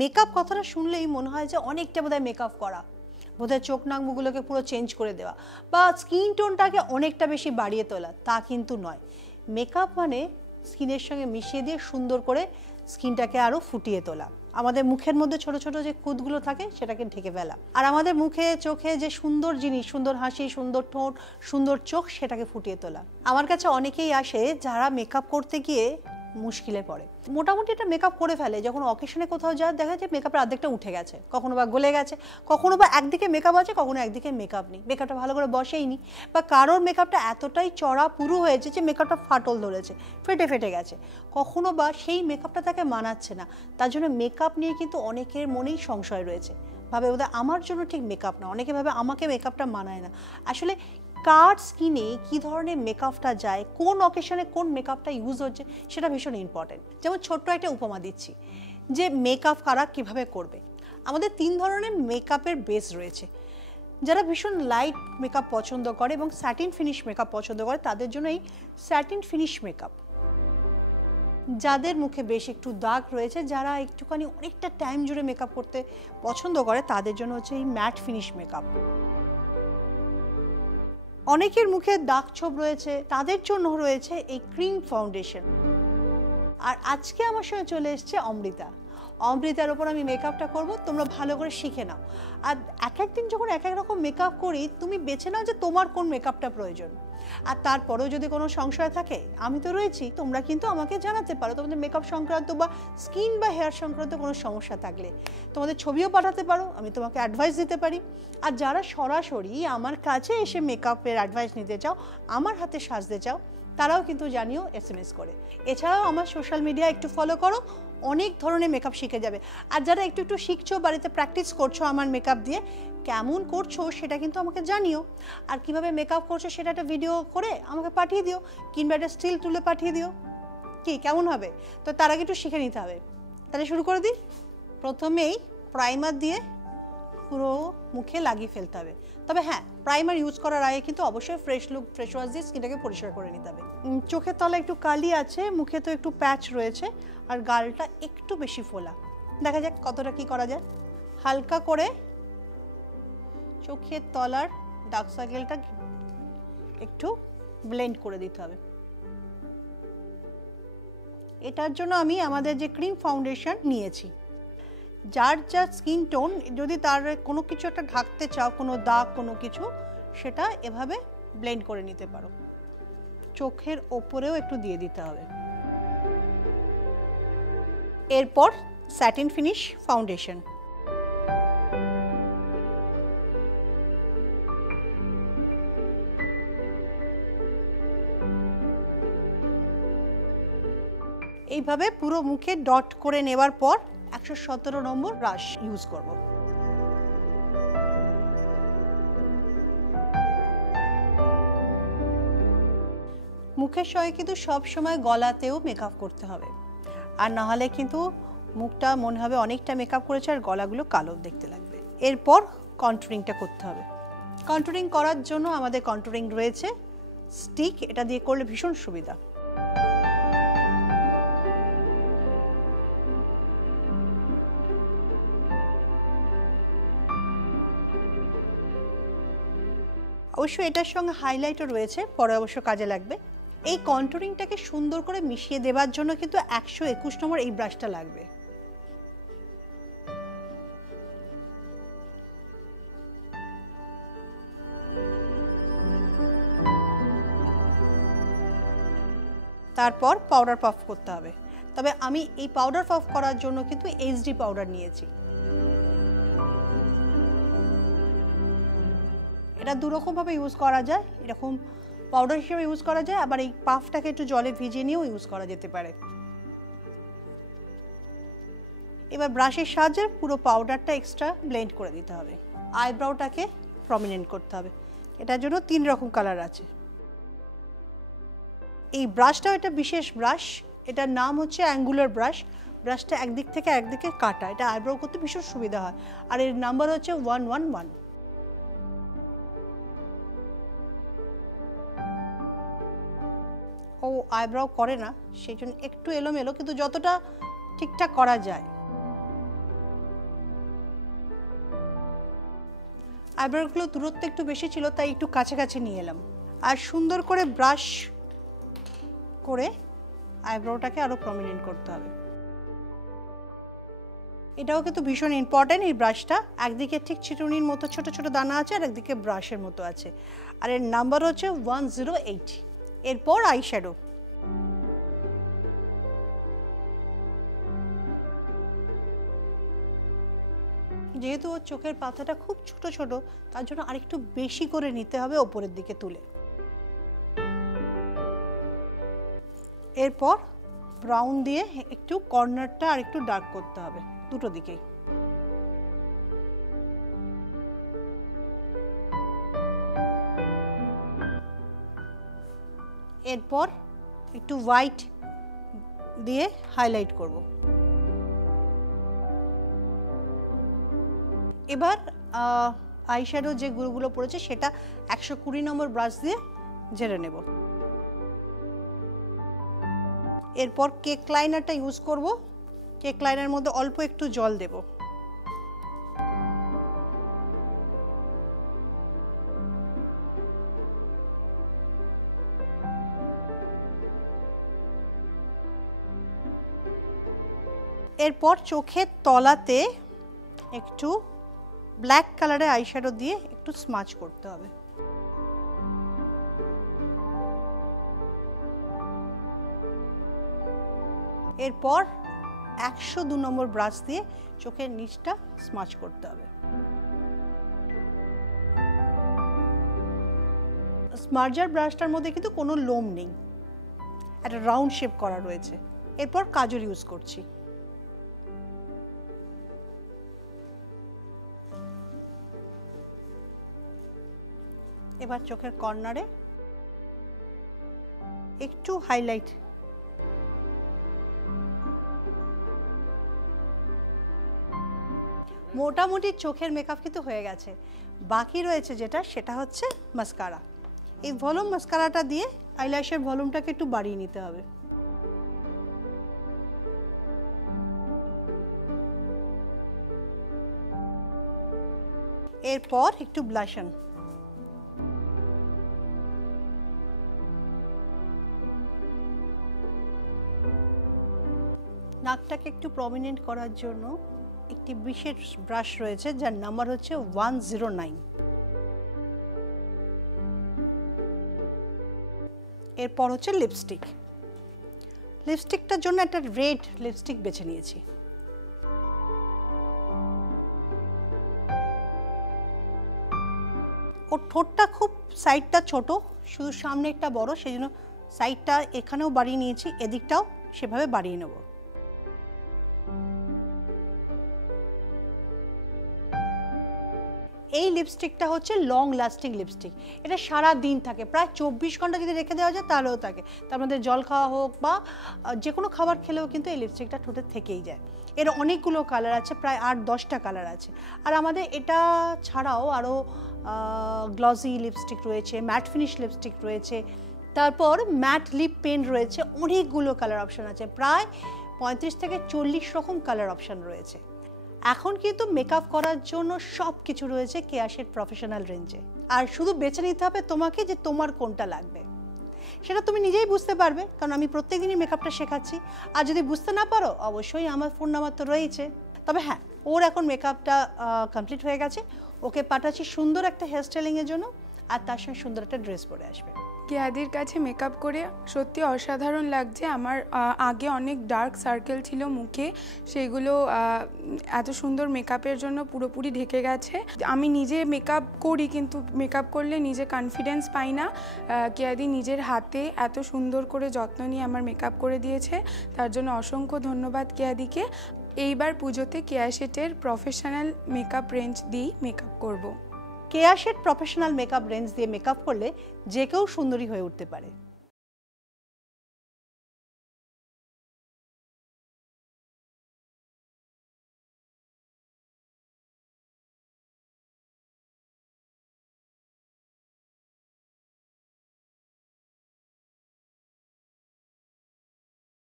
Makeup কথাটা শুনলেই মনে হয় যে অনেকটা বোধহয় মেকআপ করা, বোধহয় চোখ নাক মুখগুলোকে পুরো চেঞ্জ করে দেওয়া বা স্কিন টোনটাকে অনেকটা বেশি বাড়িয়ে তোলা, তা কিন্তু নয়। মেকআপ মানে স্কিনের সঙ্গে মিশিয়ে দিয়ে সুন্দর করে স্কিনটাকে আরও ফুটিয়ে তোলা, আমাদের মুখের মধ্যে ছোট ছোট যে খুঁতগুলো থাকে সেটাকে ঢেকে ফেলা, আর আমাদের মুখে চোখে যে সুন্দর জিনিস, সুন্দর হাসি, সুন্দর ঠোঁট, সুন্দর চোখ, সেটাকে ফুটিয়ে তোলা। আমার কাছে অনেকেই আসে যারা মেকআপ করতে গিয়ে মুশকিলে পড়ে। মোটামুটি এটা মেকআপ করে ফেলে, যখন অকেশনে কোথাও যায় দেখা যায় মেকআপের অর্ধেকটা উঠে গেছে, কখনো বা গলে গেছে, কখনো বা একদিকে মেকআপ আছে, কখনো একদিকে মেকআপ নেই, মেকআপটা ভালো করে বসেইনি, বা কারোর মেকআপটা এতটাই চড়া পুরু হয়েছে যে মেকআপটা ফাটল ধরেছে, ফেটে ফেটে গেছে, কখনো বা সেই মেকআপটা তাকে মানাচ্ছে না। তার জন্য মেকআপ নিয়ে কিন্তু অনেকের মনেই সংশয় রয়েছে, ভাবে বোধহয় আমার জন্য ঠিক মেকআপ না, অনেকে ভাবে আমাকে মেকআপটা মানায় না। আসলে কার স্কিনে কী ধরনের মেকআপটা যায়, কোন অকেশনে কোন মেকআপটা ইউজ হচ্ছে, সেটা ভীষণ ইম্পর্টেন্ট। যেমন ছোট্ট একটা উপমা দিচ্ছি যে মেকআপ কারা কীভাবে করবে। আমাদের 3 ধরনের মেকআপের বেস রয়েছে। যারা ভীষণ লাইট মেকআপ পছন্দ করে এবং স্যাটিন ফিনিশ মেকআপ পছন্দ করে তাদের জন্য এই স্যাটিন ফিনিশ মেকআপ। যাদের মুখে বেশ একটু দাগ রয়েছে, যারা একটুখানি অনেকটা টাইম জুড়ে মেকআপ করতে পছন্দ করে, তাদের জন্য হচ্ছে এই ম্যাট ফিনিশ মেকআপ। অনেকের মুখে দাগ ছোপ রয়েছে, তাদের জন্য রয়েছে এই ক্রিম ফাউন্ডেশন। আর আজকে আমার সঙ্গে চলে এসছে অমৃতা। অমৃতার ওপর আমি মেকআপটা করব, তোমরা ভালো করে শিখে নাও। আর এক একদিন যখন এক এক রকম মেকআপ করি, তুমি বেছে নাও যে তোমার কোন মেকআপটা প্রয়োজন। আর তারপরেও যদি কোনো সংশয় থাকে, আমি তো রয়েছি, তোমরা কিন্তু আমাকে জানাতে পারো তোমাদের মেকআপ সংক্রান্ত বা স্কিন বা হেয়ার সংক্রান্ত কোনো সমস্যা থাকলে। তোমাদের ছবিও পাঠাতে পারো, আমি তোমাকে অ্যাডভাইস দিতে পারি। আর যারা সরাসরি আমার কাছে এসে মেকআপের অ্যাডভাইস নিতে চাও, আমার হাতে সাজতে চাও, তারাও কিন্তু জানিও SMS করে। এছাড়াও আমার সোশ্যাল মিডিয়া একটু ফলো করো, অনেক ধরনের মেকআপ শিখে যাবে। আর যারা একটু একটু শিখছো, বাড়িতে প্র্যাকটিস করছো আমার মেকআপ দিয়ে, কেমন করছো সেটা কিন্তু আমাকে জানিও। আর কিভাবে মেকআপ করছো সেটা একটা ভিডিও করে আমাকে পাঠিয়ে দিও, কিংবা একটা স্টিল তুলে পাঠিয়ে দিও। কি কেমন হবে? তো তার আগে একটু শিখে নিতে হবে। তাহলে শুরু করে দিই। প্রথমেই প্রাইমার দিয়ে পুরো মুখে লাগিয়ে ফেলতে হবে। তবে হ্যাঁ, প্রাইমার ইউজ করার আগে কিন্তু অবশ্যই ফ্রেশ ওয়াশ দিয়ে স্কিনটাকে পরিষ্কার করে নিতে হবে। চোখের তলা একটু কালি আছে, মুখে তো একটু প্যাচ রয়েছে, আর গালটা একটু বেশি ফোলা। দেখা যাক কতটা কি করা যায়। হালকা করে চোখের তলার ডার্ক সার্কেলটা একটু ব্লেন্ড করে দিতে হবে। এটার জন্য আমি আমাদের যে ক্রিম ফাউন্ডেশন নিয়েছি। যার যার স্কিন টোন, যদি তার কোনো কিছু একটা ঢাকতে চাও, কোনো দাগ কোনো কিছু, সেটা এভাবে ব্লেন্ড করে নিতে পারো। চোখের ওপরেও একটু দিয়ে দিতে হবে। এরপর স্যাটিন ফিনিশ ফাউন্ডেশন। এইভাবে পুরো মুখে ডট করে নেওয়ার পর 117 নম্বর ব্রাশ ইউজ করব। মুখের সঙ্গে কিন্তু সব সময় গলাতেও মেকআপ করতে হবে, আর না হলে কিন্তু মুখটা মনে হবে অনেকটা মেকআপ করেছে আর গলাগুলো কালো দেখতে লাগবে। এরপর কন্টুরিংটা করতে হবে। কন্টুরিং করার জন্য আমাদের কন্টুরিং রয়েছে স্টিক, এটা দিয়ে করলে ভীষণ সুবিধা। অবশ্য এটার সঙ্গে হাইলাইটও রয়েছে, পরে অবশ্য কাজে লাগবে। এই কন্টুরিংটাকে সুন্দর করে মিশিয়ে দেওয়ার জন্য কিন্তু 121 নম্বর এই ব্রাশটা লাগবে। তারপর পাউডার পাফ করতে হবে। তবে আমি এই পাউডার পাফ করার জন্য কিন্তু HD পাউডার নিয়েছি। এটা দুরকমভাবে ইউজ করা যায়, এরকম পাউডার হিসেবে ইউজ করা যায়, আবার এই পাফটাকে একটু জলে ভিজিয়ে নিয়েও ইউজ করা যেতে পারে। এবার ব্রাশের সাহায্যে পুরো পাউডারটা এক্সট্রা ব্লেন্ড করে দিতে হবে। আইব্রাউটাকে প্রমিনেন্ট করতে হবে। এটার জন্য 3 রকম কালার আছে। এই ব্রাশটাও একটা বিশেষ ব্রাশ, এটার নাম হচ্ছে অ্যাঙ্গুলার ব্রাশ। ব্রাশটা একদিক থেকে একদিকে কাটা, এটা আইব্রাউ করতে ভীষণ সুবিধা হয়। আর এর নাম্বার হচ্ছে 111। ও আইব্রাউ করে না, সেই জন্য একটু এলোমেলো, কিন্তু যতটা ঠিকঠাক করা যায়। আইব্রোগুলো দূরত্ব একটু বেশি ছিল, তাই একটু কাছাকাছি নিয়ে এলাম। আর সুন্দর করে ব্রাশ করে আইব্রোটাকে আরও প্রমিনেন্ট করতে হবে। এটাও কিন্তু ভীষণ ইম্পর্টেন্ট। এই ব্রাশটা একদিকে ঠিক চিরুনির মতো ছোট ছোট দানা আছে, আর একদিকে ব্রাশের মতো আছে, আর এর নাম্বার হচ্ছে 108। এরপর আইশ্যাডো। যেহেতু ওর চোখের পাতাটা খুব ছোট ছোট, তার জন্য আরেকটু বেশি করে নিতে হবে ওপরের দিকে তুলে। এরপর ব্রাউন দিয়ে একটু কর্নারটা আর একটু ডার্ক করতে হবে দুটো দিকেই। এরপর একটু হোয়াইট দিয়ে হাইলাইট করব। এবার আইশ্যাডো যে গুঁড়োগুলো পড়েছে সেটা 120 নম্বর ব্রাশ দিয়ে ঝেড়ে নেব। এরপর কেক লাইনারটা ইউজ করব। কেক লাইনারের মধ্যে অল্প একটু জল দেব। এরপর চোখের তলাতে একটু ব্ল্যাক কালারের আইশ্যাডো দিয়ে একটু স্মাচ করতে হবে। এরপর 102 নম্বর ব্রাশ দিয়ে চোখের নিচটা স্মাচ করতে হবে। স্মার্জার ব্রাশটার মধ্যে কিন্তু কোনো লোম নেই, একটা রাউন্ড শেপ করা রয়েছে। এরপর কাজল ইউজ করছি। এবার চোখের কর্নারে একটু হাইলাইট। মোটামুটি চোখের মেকআপ কিন্তু হয়ে গেছে। বাকি রয়েছে যেটা, সেটা হচ্ছে মাস্কারা। এই ভলিউম মাস্কারাটা দিয়ে আইল্যাশের ভলিউমটাকে একটু বাড়িয়ে নিতে হবে। এরপর একটু ব্লাশন। নাকটাকে একটু প্রমিনেন্ট করার জন্য একটি বিশেষ ব্রাশ রয়েছে যার নাম্বার হচ্ছে 109। এরপর হচ্ছে লিপস্টিক। লিপস্টিকটার জন্য একটা রেড লিপস্টিক বেছে নিয়েছি। ওর ঠোঁটটা খুব সাইডটা ছোট, শুধু সামনে একটা বড়, সেই জন্য সাইডটা এখানেও বাড়িয়ে নিয়েছি, এদিকটাও সেভাবে বাড়িয়ে নেব। এই লিপস্টিকটা হচ্ছে লং লাস্টিং লিপস্টিক। এটা সারা দিন থাকে, প্রায় 24 ঘন্টা যদি রেখে দেওয়া যায় তাহলেও থাকে। তার মধ্যে জল খাওয়া হোক বা যে কোনো খাবার খেলেও কিন্তু এই লিপস্টিকটা ঠোঁটে থেকেই যায়। এর অনেকগুলো কালার আছে, প্রায় 8-10টা কালার আছে। আর আমাদের এটা ছাড়াও আরও গ্লসি লিপস্টিক রয়েছে, ম্যাট ফিনিশ লিপস্টিক রয়েছে, তারপর ম্যাট লিপ পেন রয়েছে, অনেকগুলো কালার অপশান আছে, প্রায় 35 থেকে 40 রকম কালার অপশান রয়েছে। এখন কিন্তু মেকআপ করার জন্য সব কিছু রয়েছে কেয়া শেথ প্রফেশনাল রেঞ্জে। আর শুধু বেছে নিতে হবে তোমাকে যে তোমার কোনটা লাগবে, সেটা তুমি নিজেই বুঝতে পারবে, কারণ আমি প্রত্যেকদিনই মেকআপটা শেখাচ্ছি। আর যদি বুঝতে না পারো, অবশ্যই আমার ফোন নাম্বার তো রয়েছে। তবে হ্যাঁ, ওর এখন মেকআপটা কমপ্লিট হয়ে গেছে। ওকে পাঠাচ্ছি সুন্দর একটা হেয়ার স্টাইলিংয়ের জন্য, আর তার সঙ্গে সুন্দর একটা ড্রেস পরে আসবে। কেয়াদির কাছে মেকআপ করে সত্যি অসাধারণ লাগছে। আমার আগে অনেক ডার্ক সার্কেল ছিল মুখে, সেগুলো এত সুন্দর মেকআপের জন্য পুরোপুরি ঢেকে গেছে। আমি নিজে মেকআপ করি, কিন্তু মেকআপ করলে নিজে কনফিডেন্স পাই না। কেয়াদি নিজের হাতে এত সুন্দর করে যত্ন নিয়ে আমার মেকআপ করে দিয়েছে, তার জন্য অসংখ্য ধন্যবাদ কেয়াদিকে। এইবার পুজোতে কেয়া শেথের প্রফেশনাল মেকআপ রেঞ্জ দিয়েই মেকআপ করব। কেয়া শেথ প্রফেশনাল মেকআপ রেঞ্জ দিয়ে মেকআপ করলে যে কেউ সুন্দরী হয়ে উঠতে পারে।